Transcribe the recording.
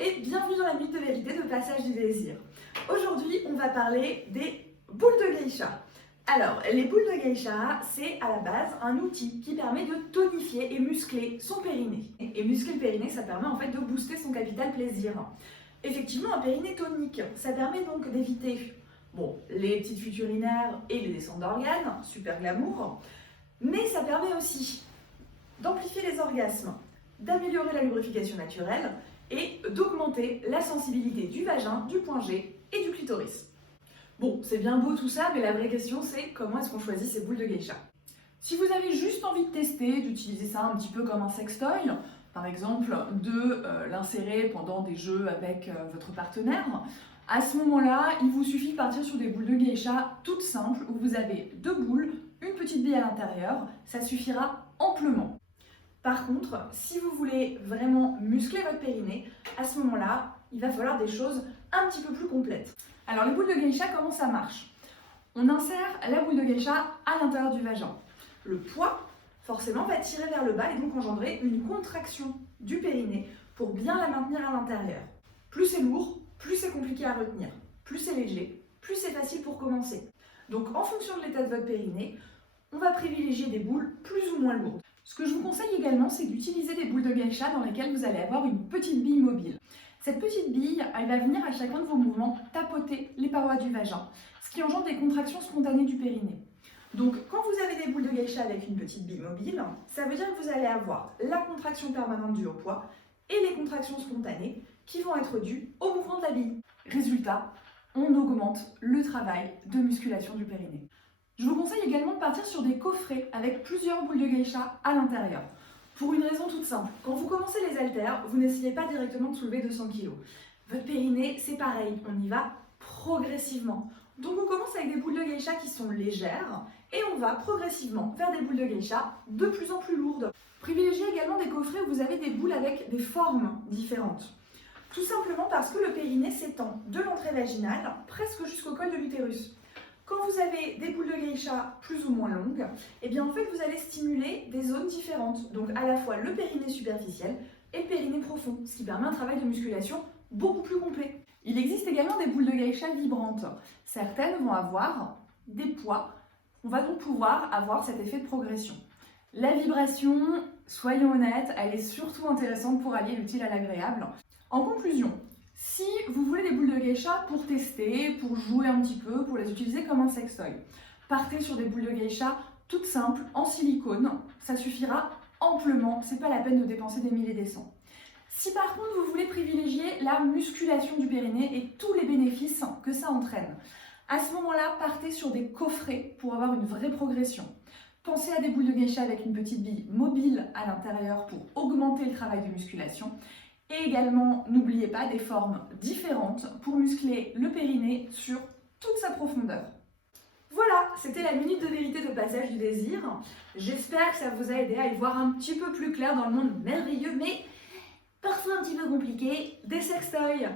et bienvenue dans la minute de vérité de Passage du désir. Aujourd'hui, on va parler des boules de geisha. Alors, les boules de geisha, c'est à la base un outil qui permet de tonifier et muscler son périnée. Et muscler le périnée, ça permet en fait de booster son capital plaisir. Effectivement, un périnée tonique, ça permet donc d'éviter les petites fuites urinaires et les descentes d'organes, super glamour, mais ça permet aussi d'amplifier les orgasmes, d'améliorer la lubrification naturelle et d'augmenter la sensibilité du vagin, du point G et du clitoris. Bon, c'est bien beau tout ça, mais la vraie question c'est comment est-ce qu'on choisit ces boules de geisha. Si vous avez juste envie de tester, d'utiliser ça un petit peu comme un sextoy, par exemple de l'insérer pendant des jeux avec votre partenaire, à ce moment-là, il vous suffit de partir sur des boules de geisha toutes simples où vous avez deux boules, une petite bille à l'intérieur, ça suffira amplement. Par contre, si vous voulez vraiment muscler votre périnée, à ce moment-là, il va falloir des choses un petit peu plus complètes. Alors les boules de geisha, comment ça marche? On insère la boule de geisha à l'intérieur du vagin. Le poids, forcément, va tirer vers le bas et donc engendrer une contraction du périnée pour bien la maintenir à l'intérieur. Plus c'est lourd, plus c'est compliqué à retenir. Plus c'est léger, plus c'est facile pour commencer. Donc en fonction de l'état de votre périnée, on va privilégier des boules plus ou moins lourdes. Ce que je vous conseille également, c'est d'utiliser des boules de geisha dans lesquelles vous allez avoir une petite bille mobile. Cette petite bille, elle va venir à chacun de vos mouvements tapoter les parois du vagin, ce qui engendre des contractions spontanées du périnée. Donc quand vous avez des boules de geisha avec une petite bille mobile, ça veut dire que vous allez avoir la contraction permanente due au poids et les contractions spontanées qui vont être dues au mouvement de la bille. Résultat, on augmente le travail de musculation du périnée. Je vous conseille également de partir sur des coffrets avec plusieurs boules de geisha à l'intérieur. Pour une raison toute simple, quand vous commencez les haltères, vous n'essayez pas directement de soulever 200 kg. Votre périnée, c'est pareil, on y va progressivement. Donc on commence avec des boules de geisha qui sont légères et on va progressivement vers des boules de geisha de plus en plus lourdes. Privilégiez également des coffrets où vous avez des boules avec des formes différentes. Tout simplement parce que le périnée s'étend de l'entrée vaginale presque jusqu'au col de l'utérus. Quand vous avez des boules de geisha plus ou moins longues, en fait vous allez stimuler des zones différentes, donc à la fois le périnée superficiel et le périnée profond, ce qui permet un travail de musculation beaucoup plus complet. Il existe également des boules de geisha vibrantes. Certaines vont avoir des poids. On va donc pouvoir avoir cet effet de progression. La vibration, soyons honnêtes, elle est surtout intéressante pour allier l'utile à l'agréable. En conclusion, si vous voulez des boules de geisha pour tester, pour jouer un petit peu, pour les utiliser comme un sextoy, partez sur des boules de geisha toutes simples, en silicone, ça suffira amplement, c'est pas la peine de dépenser des milliers et des cents. Si par contre vous voulez privilégier la musculation du périnée et tous les bénéfices que ça entraîne, à ce moment-là, partez sur des coffrets pour avoir une vraie progression. Pensez à des boules de geisha avec une petite bille mobile à l'intérieur pour augmenter le travail de musculation. Et également, n'oubliez pas des formes différentes pour muscler le périnée sur toute sa profondeur. Voilà, c'était la minute de vérité de Passage du désir. J'espère que ça vous a aidé à y voir un petit peu plus clair dans le monde merveilleux, mais parfois un petit peu compliqué, des sextoys.